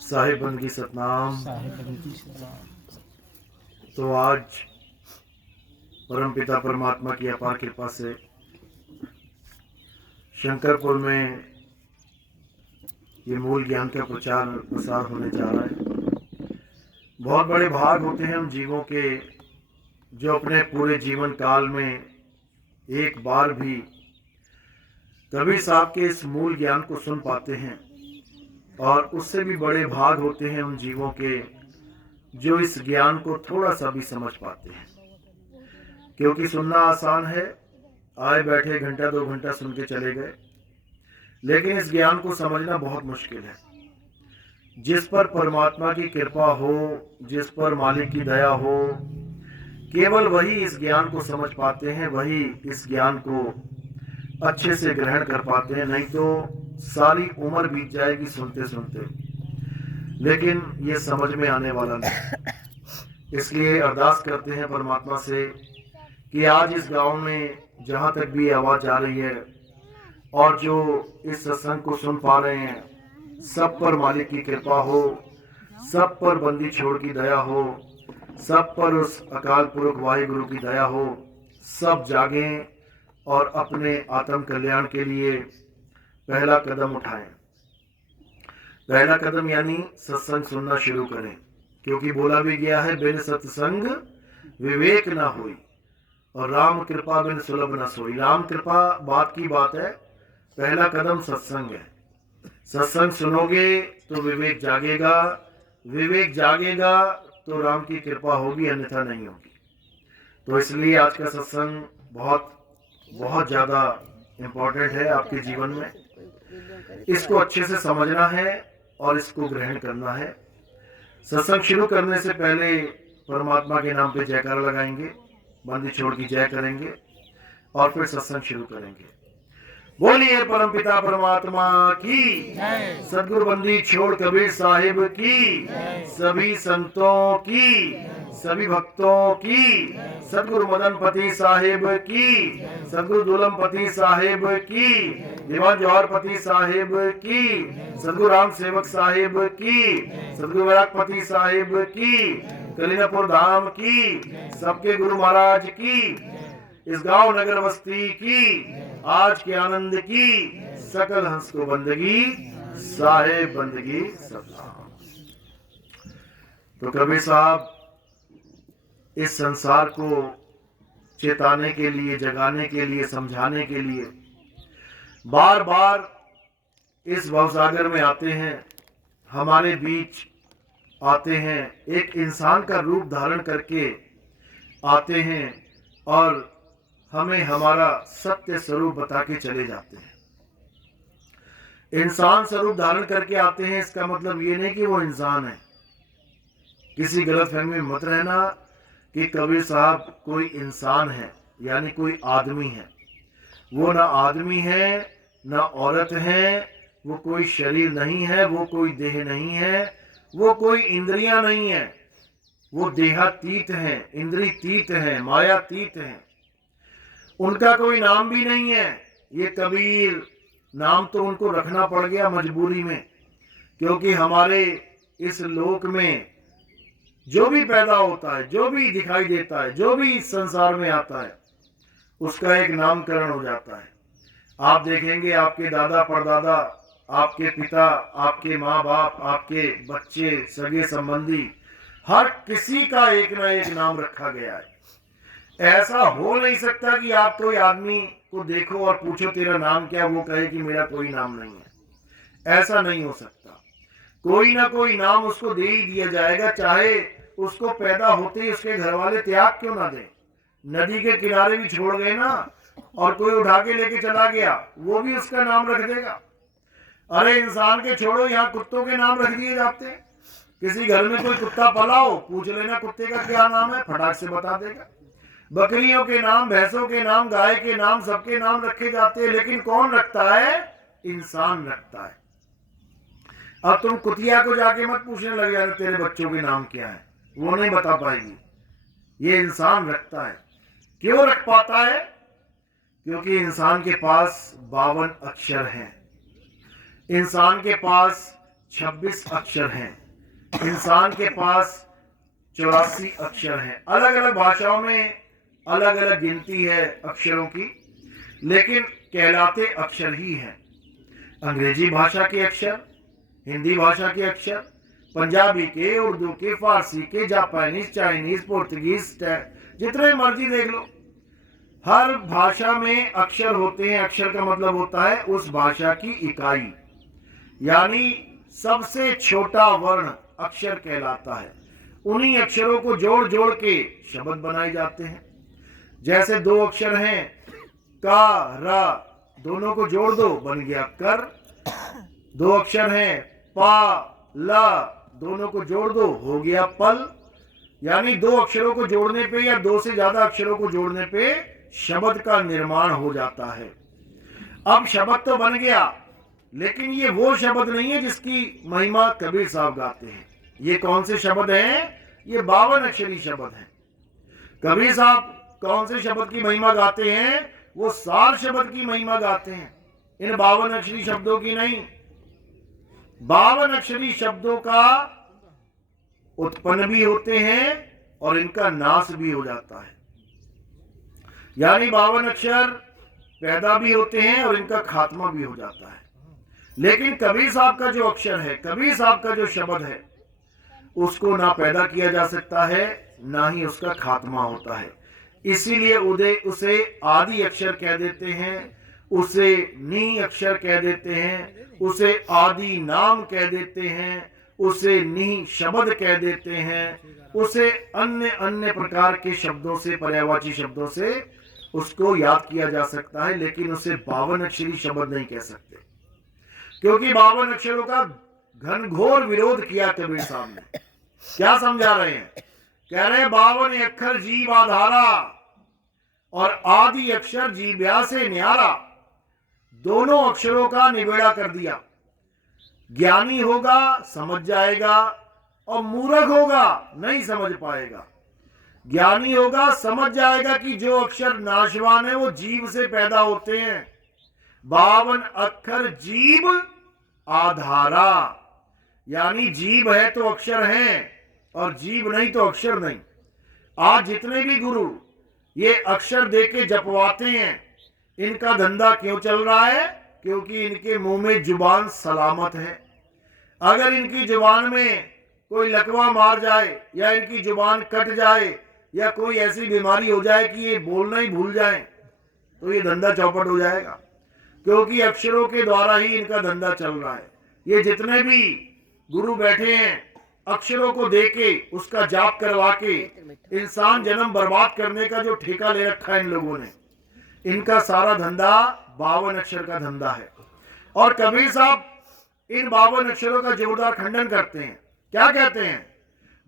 साहिब बंदगी सतनाम। तो आज परमपिता परमात्मा की अपार कृपा से शंकरपुर में ये मूल ज्ञान का प्रचार प्रसार होने जा रहा है। बहुत बड़े भाग होते हैं हम जीवों के जो अपने पूरे जीवन काल में एक बार भी कबीर साहब के इस मूल ज्ञान को सुन पाते हैं, और उससे भी बड़े भाग होते हैं उन जीवों के जो इस ज्ञान को थोड़ा सा भी समझ पाते हैं। क्योंकि सुनना आसान है, आए बैठे घंटा 2 घंटा सुन के चले गए, लेकिन इस ज्ञान को समझना बहुत मुश्किल है। जिस पर परमात्मा की कृपा हो, जिस पर मालिक की दया हो, केवल वही इस ज्ञान को समझ पाते हैं, वही इस ज्ञान को अच्छे से ग्रहण कर पाते हैं। नहीं तो सारी उम्र बीत जाएगी सुनते सुनते, लेकिन ये समझ में आने वाला नहीं। इसलिए अरदास करते हैं परमात्मा से कि आज इस गांव में जहाँ तक भी आवाज़ जा रही है और जो इस सत्संग को सुन पा रहे हैं, सब पर मालिक की कृपा हो, सब पर बंदी छोड़ की दया हो, सब पर उस अकाल पुरख वाहिगुरु की दया हो। सब जागें और अपने आत्म कल्याण के लिए पहला कदम उठाएं। पहला कदम यानी सत्संग सुनना शुरू करें, क्योंकि बोला भी गया है, बिन सत्संग विवेक ना होई और राम कृपा बिन सुलभ न सोई। राम कृपा बात की बात है, पहला कदम सत्संग है। सत्संग सुनोगे तो विवेक जागेगा, विवेक जागेगा तो राम की कृपा होगी, अन्यथा नहीं होगी। तो इसलिए आज का सत्संग बहुत बहुत ज़्यादा इम्पोर्टेंट है आपके जीवन में। इसको अच्छे से समझना है और इसको ग्रहण करना है। सत्संग शुरू करने से पहले परमात्मा के नाम पे जयकारा लगाएंगे, बंदी छोड़ की जय करेंगे और फिर सत्संग शुरू करेंगे। बोलिए परमपिता परमात्मा की, सदगुरु बंदी छोड़ कबीर साहिब की, सभी संतों की, सभी भक्तों की, सदगुरु मदनपति साहिब की, सदगुरु दुलमपति साहिब की, दीवान जौहरपति साहिब की, सदगुरु राम सेवक साहिब की, सदगुरु वैरागपति साहिब की, कलीनापुर धाम की, सबके गुरु महाराज की, इस गांव नगर बस्ती की, आज के आनंद की, सकल हंस को बंदगी, साहेब बंदगी सतनाम। तो कबीर साहब इस संसार को चेताने के लिए, जगाने के लिए, समझाने के लिए बार बार इस भवसागर में आते हैं, हमारे बीच आते हैं, एक इंसान का रूप धारण करके आते हैं और हमें हमारा सत्य स्वरूप बता के चले जाते हैं। इंसान स्वरूप धारण करके आते हैं, इसका मतलब ये नहीं कि वो इंसान है। किसी गलतफहमी में मत रहना कि कबीर साहब कोई इंसान है, यानी कोई आदमी है। वो ना आदमी है, ना औरत है, वो कोई शरीर नहीं है, वो कोई देह नहीं है, वो कोई इंद्रियां नहीं है, वो देहातीत हैं, इंद्रियतीत हैं, मायातीत हैं। उनका कोई नाम भी नहीं है। ये कबीर नाम तो उनको रखना पड़ गया मजबूरी में, क्योंकि हमारे इस लोक में जो भी पैदा होता है, जो भी दिखाई देता है, जो भी इस संसार में आता है, उसका एक नामकरण हो जाता है। आप देखेंगे आपके दादा परदादा, आपके पिता, आपके माँ बाप, आपके बच्चे, सगे संबंधी, हर किसी का एक ना एक नाम रखा गया है। ऐसा हो नहीं सकता कि आप कोई आदमी को देखो और पूछो तेरा नाम क्या, वो कहे कि मेरा कोई नाम नहीं है। ऐसा नहीं हो सकता। कोई ना कोई नाम उसको दे ही दिया जाएगा, चाहे उसको पैदा होते ही उसके घर वाले त्याग क्यों ना दें। नदी के किनारे भी छोड़ गए ना, और कोई उठा के लेके चला गया, वो भी उसका नाम रख देगा। अरे इंसान के छोड़ो, यहाँ कुत्तों के नाम रख दिए जाते हैं। किसी घर में कोई कुत्ता पलाओ, पूछ लेना कुत्ते का क्या नाम है, फटाक से बता देगा। बकरियों के नाम, भैंसों के नाम, गाय के नाम, सबके नाम रखे जाते हैं, लेकिन कौन रखता है? इंसान रखता है। अब तुम कुतिया को जाके मत पूछने लग जाना तेरे बच्चों के नाम क्या है, वो नहीं बता पाएगी। ये इंसान रखता है। क्यों रख पाता है? क्योंकि इंसान के पास 52 अक्षर हैं। इंसान के पास 26 अक्षर हैं, इंसान के पास 84 अक्षर हैं। अलग अलग भाषाओं में अलग अलग गिनती है अक्षरों की, लेकिन कहलाते अक्षर ही हैं। अंग्रेजी भाषा के अक्षर, हिंदी भाषा के अक्षर, पंजाबी के, उर्दू के, फारसी के, जापानीज, चाइनीज, पुर्तगीज, जितने मर्जी देख लो, हर भाषा में अक्षर होते हैं। अक्षर का मतलब होता है उस भाषा की इकाई, यानी सबसे छोटा वर्ण अक्षर कहलाता है। उन्हीं अक्षरों को जोड़ जोड़ के शब्द बनाए जाते हैं। जैसे दो अक्षर हैं का, रा, दोनों को जोड़ दो बन गया कर। दो अक्षर हैं पा, ला, दोनों को जोड़ दो हो गया पल। यानी दो अक्षरों को जोड़ने पे या दो से ज्यादा अक्षरों को जोड़ने पे शब्द का निर्माण हो जाता है। अब शब्द तो बन गया, लेकिन ये वो शब्द नहीं है जिसकी महिमा कबीर साहब गाते हैं। ये कौन से शब्द हैं? ये 52 अक्षरी शब्द हैं। कबीर साहब कौन से शब्द की महिमा गाते हैं? वो सार शब्द की महिमा गाते हैं, इन 52 अक्षरी शब्दों की नहीं। 52 अक्षरी शब्दों का उत्पन्न भी होते हैं और इनका नाश भी हो जाता है। यानी 52 अक्षर पैदा भी होते हैं और इनका खात्मा भी हो जाता है। लेकिन कबीर साहब का जो अक्षर है, कबीर साहब का जो शब्द है, उसको ना पैदा किया जा सकता है, ना ही उसका खात्मा होता है। इसीलिए उसे आदि अक्षर कह देते हैं, उसे नी अक्षर कह देते हैं, उसे आदि नाम कह देते हैं, उसे नी शब्द कह देते हैं, उसे अन्य अन्य प्रकार के शब्दों से, पर्यायवाची शब्दों से उसको याद किया जा सकता है। लेकिन उसे 52 अक्षरी शब्द नहीं कह सकते, क्योंकि 52 अक्षरों का घनघोर विरोध किया कबीर साहब ने। क्या समझा रहे हैं? कह रहे हैं 52 अक्षर जीव आधारा और आदि अक्षर जीव्या से न्यारा। दोनों अक्षरों का निबेड़ा कर दिया। ज्ञानी होगा समझ जाएगा और मूर्ख होगा नहीं समझ पाएगा। ज्ञानी होगा समझ जाएगा कि जो अक्षर नाशवान है वो जीव से पैदा होते हैं। 52 अक्षर जीव आधारा, यानी जीव है तो अक्षर हैं और जीव नहीं तो अक्षर नहीं। आज जितने भी गुरु ये अक्षर देके जपवाते हैं, इनका धंधा क्यों चल रहा है? क्योंकि इनके मुंह में जुबान सलामत है। अगर इनकी जुबान में कोई लकवा मार जाए या इनकी जुबान कट जाए या कोई ऐसी बीमारी हो जाए कि ये बोलना ही भूल जाए, तो ये धंधा चौपट हो जाएगा, क्योंकि अक्षरों के द्वारा ही इनका धंधा चल रहा है। ये जितने भी गुरु बैठे हैं, अक्षरों को देके उसका जाप करवा के इंसान जन्म बर्बाद करने का जो ठेका ले रखा है इन लोगों ने, इनका सारा धंधा 52 अक्षर का धंधा है। और कबीर साहब इन 52 अक्षरों का जोरदार खंडन करते हैं। क्या कहते हैं?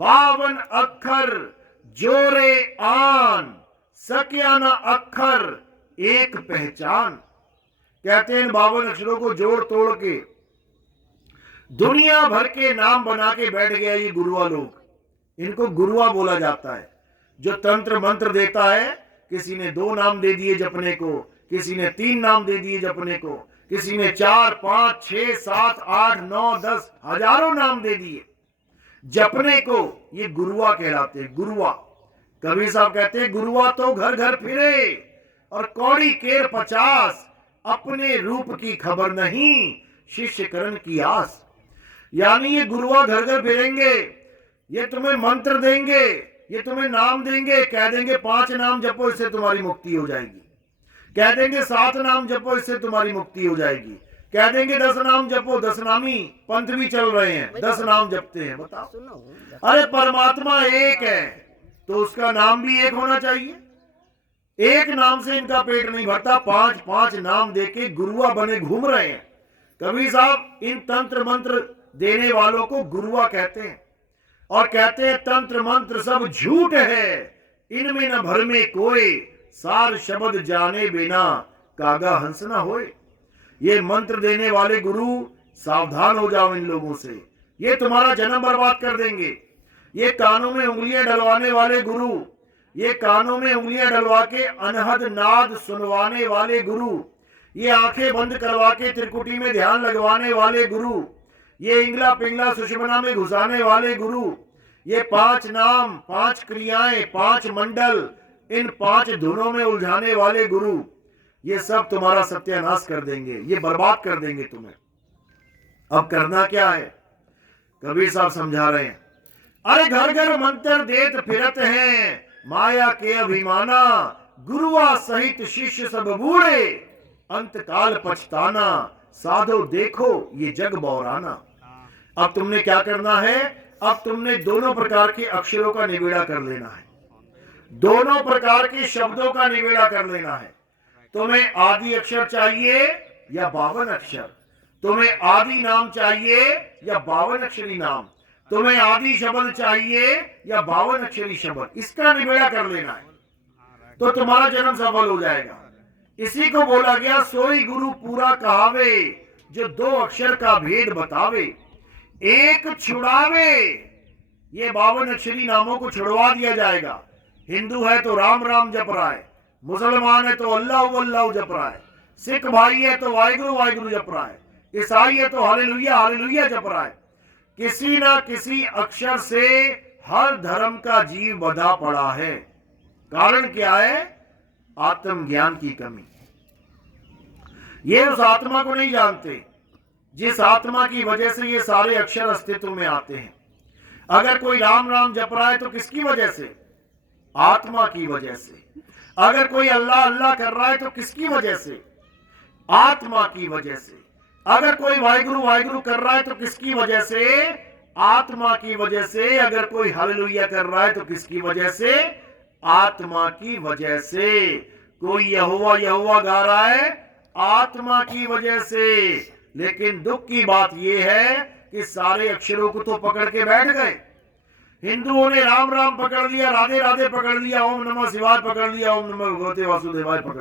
52 अक्षर जोरे आन, सक्या न अक्षर एक पहचान। कहते हैं इन 52 अक्षरों को जोड़ तोड़ के दुनिया भर के नाम बना के बैठ गया ये गुरुआ लोग। इनको गुरुआ बोला जाता है, जो तंत्र मंत्र देता है। किसी ने 2 नाम दे दिए जपने को, किसी ने 3 नाम दे दिए जपने को, किसी ने 4, 5, 6, 7, 8, 9, 10 हजारों नाम दे दिए जपने को। ये गुरुआ कहलाते हैं, गुरुआ। कबीर साहब कहते हैं गुरुआ तो घर घर फिरे और कौड़ी केर 50, अपने रूप की खबर नहीं शिष्य करण की आस। यानी ये गुरुआ घर घर फिरेंगे, ये तुम्हें मंत्र देंगे, ये तुम्हें नाम देंगे, कह देंगे 5 नाम जपो इससे तुम्हारी मुक्ति हो जाएगी, कह देंगे 7 नाम जपो इससे तुम्हारी मुक्ति हो जाएगी, कह देंगे 10 नाम जपो। 10 नामी पंथ भी चल रहे हैं, 10 नाम जपते हैं। बताओ, अरे परमात्मा एक है तो उसका नाम भी एक होना चाहिए। एक नाम से इनका पेट नहीं भरता, 5-5 नाम देके गुरुआ बने घूम रहे हैं। कबीर साहब इन तंत्र मंत्र देने वालों को गुरुआ कहते हैं और कहते हैं तंत्र मंत्र सब झूठ है, इनमें न भर में कोई, सार शब्द जाने बिना कागा हंस न होए। ये मंत्र देने वाले गुरु सावधान हो जाओ इन लोगों से, ये तुम्हारा जन्म बर्बाद कर देंगे। ये कानों में उंगलियां डलवाने वाले गुरु, ये कानों में उंगलियां डलवा के अनहद नाद सुनवाने वाले गुरु, ये आंखें बंद करवा के त्रिकुटी में ध्यान लगवाने वाले गुरु, ये इंगला पिंगला सुषमना में घुसाने वाले गुरु, ये 5 नाम, 5 क्रियाएं, 5 मंडल, इन 5 धुनों में उलझाने वाले गुरु, ये सब तुम्हारा सत्यानाश कर देंगे, ये बर्बाद कर देंगे तुम्हें। अब करना क्या है? कबीर साहब समझा रहे हैं, अरे घर घर मंत्र देत फिरत हैं, माया के अभिमाना, गुरुआ सहित शिष्य सब बूढ़े, अंत काल पछताना, साधो देखो ये जग बौराना। अब तुमने क्या करना है? अब तुमने दोनों प्रकार के अक्षरों का निबेड़ा कर लेना है, दोनों प्रकार के शब्दों का निबेड़ा कर लेना है। तुम्हें आदि अक्षर चाहिए या 52 अक्षर? तुम्हें आदि नाम चाहिए या 52 अक्षरी नाम? तुम्हें आदि शब्द चाहिए या 52 अक्षरी शब्द? इसका निबेड़ा कर लेना है तो तुम्हारा जन्म सफल हो जाएगा। इसी को बोला गया, सोई गुरु पूरा कहावे, जो 2 अक्षर का भेद बतावे, एक छुड़ावे। ये 52 अक्षरी नामों को छुड़वा दिया जाएगा। हिंदू है तो राम राम जप रहा है, मुसलमान है तो अल्लाह अल्लाह जप रहा है, सिख भाई है तो वाहिगुरु वाहिगुरु जप रहा है, ईसाई है तो हालेलुया हालेलुया जप रहा है। किसी ना किसी अक्षर से हर धर्म का जीव बंधा पड़ा है। कारण क्या है? आत्मज्ञान की कमी। ये उस आत्मा को नहीं जानते जिस आत्मा की वजह से ये सारे अक्षर अस्तित्व में आते हैं। अगर कोई राम राम जप रहा है तो किसकी वजह से? आत्मा की वजह से। अगर कोई अल्लाह अल्लाह कर रहा है तो किसकी वजह से? आत्मा की वजह से। अगर कोई वाहिगुरु वाहिगुरु कर रहा है तो किसकी वजह से? आत्मा की वजह से। अगर कोई हालेलुया कर रहा है तो किसकी वजह से? आत्मा की वजह से। कोई यहोवा यहोवा गा रहा है, आत्मा की वजह से। लेकिन दुख की बात यह है कि सारे अक्षरों को तो पकड़ के बैठ गए। हिंदुओं ने राम राम पकड़ लिया, राधे राधे पकड़ लिया, ओम नमः शिवाय पकड़ लिया, ओम नमः भगवते वासुदेवाय पकड़